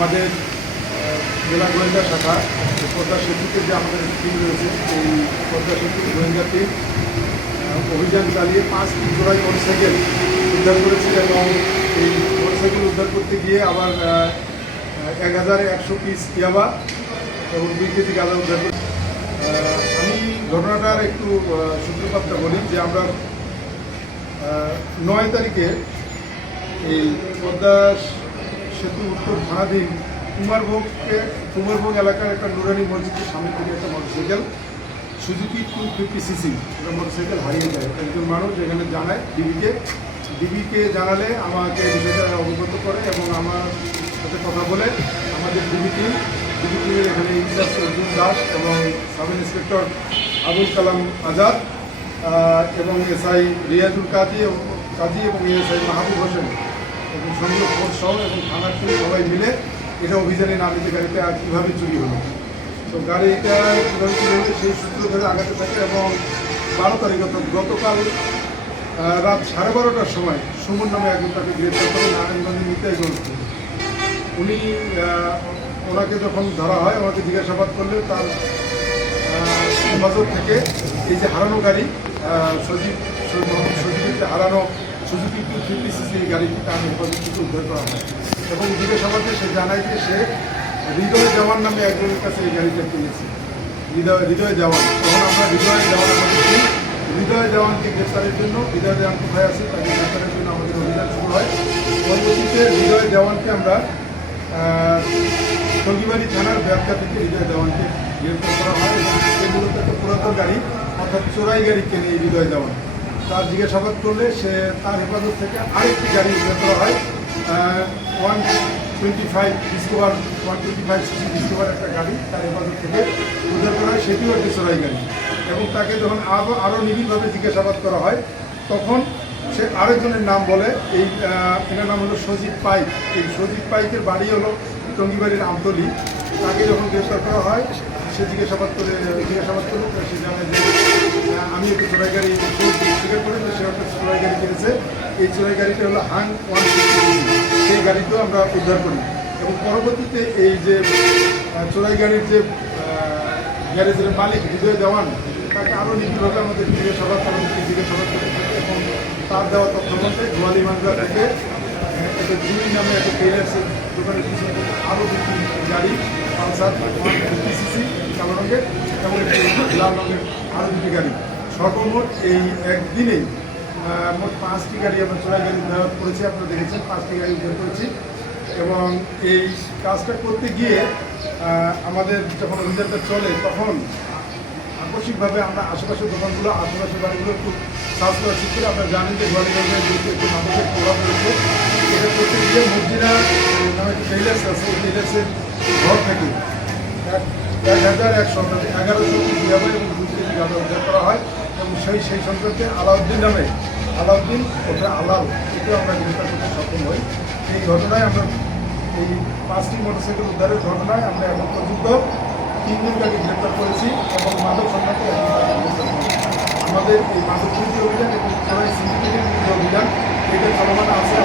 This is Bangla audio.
আমাদের জেলা গোয়েন্দা শাখা পদ্মা সেতুতে যে আমাদের টিম রয়েছে, এই পদ্মা সেতু গোয়েন্দা টিম অভিযান চালিয়ে 5টি চোরাই মোটরসাইকেল উদ্ধার করেছে এবং এই মোটরসাইকেল উদ্ধার করতে গিয়ে আবার 1100 পিস ইয়াবা এবং 2 কেজি গাঁজা উদ্ধার করেছে। আমি ঘটনাটার একটু সূত্রপাতটা বলি যে আমরা 9 তারিখে এই পদ্মা সেতু উত্তর থানাধীন কুমারভোগ এলাকার একটা নুরানি মসজিদের সামনে থেকে একটা মোটরসাইকেল সুজুকি 250cc একটা মোটরসাইকেল হারিয়ে যায়। একজন মানুষ এখানে জানায় ডিবিকে জানালে আমাকে বিষয়টা অবগত করে এবং আমার সাথে কথা বলে আমাদের ডিবি টিমের এখানে ইনচার্জ অর্জুন দাস এবং সাব ইন্সপেক্টর আবুল কালাম আজাদ এবং এসআই রিয়াজুল কাজী এবং এসআই মাহবুব হোসেন এবং সংযোগ ফোর্স সহ এবং থানার পুলিশ সবাই মিলে এটা অভিযানে নামিতে গাড়িটা কীভাবে চুরি হলো। তো গাড়িটা কীভাবে চুরি হলো সেই সূত্র ধরে আগাতে থাকে এবং 12 তারিখ গতকাল রাত 12:30টার সময় সুমন নামে একজন তাকে গ্রেপ্তার করে নারায়ণগঞ্জের নিতাইগঞ্জ থেকে। উনি ওনাকে যখন ধরা হয় ওনাকে জিজ্ঞাসাবাদ করলে তার হেফাজত থেকে এই যে হারানো গাড়ি সজীবের যে হারানো সুজুকি 250cc এই গাড়িটি তার হেফাজত থেকে উদ্ধার করা হয় এবং জিজ্ঞাসাবাদে সে জানায় যে সে হৃদয় জওয়ান নামে একজনের কাছে এই গাড়িটা কিনেছে। হৃদয় জওয়ান, তখন আমরা হৃদয় জওয়ানকে গ্রেপ্তারের জন্য হৃদয় জওয়ান কোথায় আছে তাকে গ্রেপ্তারের জন্য আমাদের অভিযান শুরু হয়। পরবর্তীতে হৃদয় জওয়ানকে আমরা টঙ্গিবাড়ি থানার ব্যবসা থেকে হৃদয় জওয়ানকে গ্রেপ্তার করা হয় এবং সে মূলত একটা পুরাতন গাড়ি অর্থাৎ চোরাই গাড়ি কেনে এই হৃদয় জওয়ান। তার জিজ্ঞাসাবাদ করলে সে তার হেফাজত থেকে আরেকটি গাড়ি উদ্ধার করা হয় 125cc ডিসকভার একটা গাড়ি তার হেফাজত থেকে উদ্ধার করা হয়, সেটিও একটি চোরাই গাড়ি। এবং তাকে যখন আরও নিবিড়ভাবে জিজ্ঞাসাবাদ করা হয় তখন সে আরেকজনের নাম বলে, এটার নাম হলো সজীব পাইক। এই সজীব পাইকের বাড়ি হলো টঙ্গিবাড়ির আমতলি। তাকে যখন গ্রেফতার করা হয় সে জিজ্ঞাসাবাদ করলে সে জানে যে আমি একটু চোরাই গাড়ি স্বীকার করে সে একটা চোরাই গাড়ি কিনেছে। এই চোরাই গাড়িটা হলো হাং 150cc, সেই গাড়িতেও আমরা উদ্ধার করি এবং পরবর্তীতে এই যে চোরাই গাড়ির যে গ্যারেজের মালিক হৃদয় জওয়ান তাকে আরও নিবিড়ভাবে আমাদের জিজ্ঞাসাবাদ করে থাকে এবং তার দেওয়া তথ্য মতে গোয়ালি মানজা থেকে একটা জিমি নামে একটা টেইলার্সের দোকানের পিছনে আরও 2টি গাড়ি পালসার 150cc কালো রঙের এবং একটি লাল রঙের আরও 2টি গাড়ি, সর্বমোট এই একদিনেই মোট 5টি গাড়ি আমরা চোরাই গাড়ি উদ্ধার করেছি। আপনারা দেখেছেন 5টি গাড়ি উদ্ধার করেছি এবং এই কাজটা করতে গিয়ে আমাদের যখন অভিযানটা চলে তখন আকস্মিকভাবে আমরা আশেপাশের দোকানগুলো আশেপাশের বাড়িগুলো একটু সার্চ করা ঠিক করে আপনারা জানেন যে গোয়ালিগঞ্জের যেহেতু একটু নাটকের প্রভাব রয়েছে, এটা করতে গিয়ে মসজিদা নামে একটি টেইলার্স আছে, এই টেইলার্সের ঘর থেকে 1111 ইয়াবা এবং 2 কেজি গাঁজা উদ্ধার করা হয় এবং সেই সংক্রান্তে আলাউদ্দিন ওটা আলাল এটাও আমরা গ্রেফতার করতে সক্ষম হই। এই ঘটনায় আমরা এই 5টি মোটরসাইকেল উদ্ধারের ঘটনায় আমরা এখন পর্যন্ত 3 জনকে গ্রেপ্তার করেছি এবং মাদক সংক্রান্ত আমাদের এই মাদক বিরোধী অভিযান এবং চোরাই সিন্ডিকেটের বিরুদ্ধে অভিযান এটা চলমান আছে।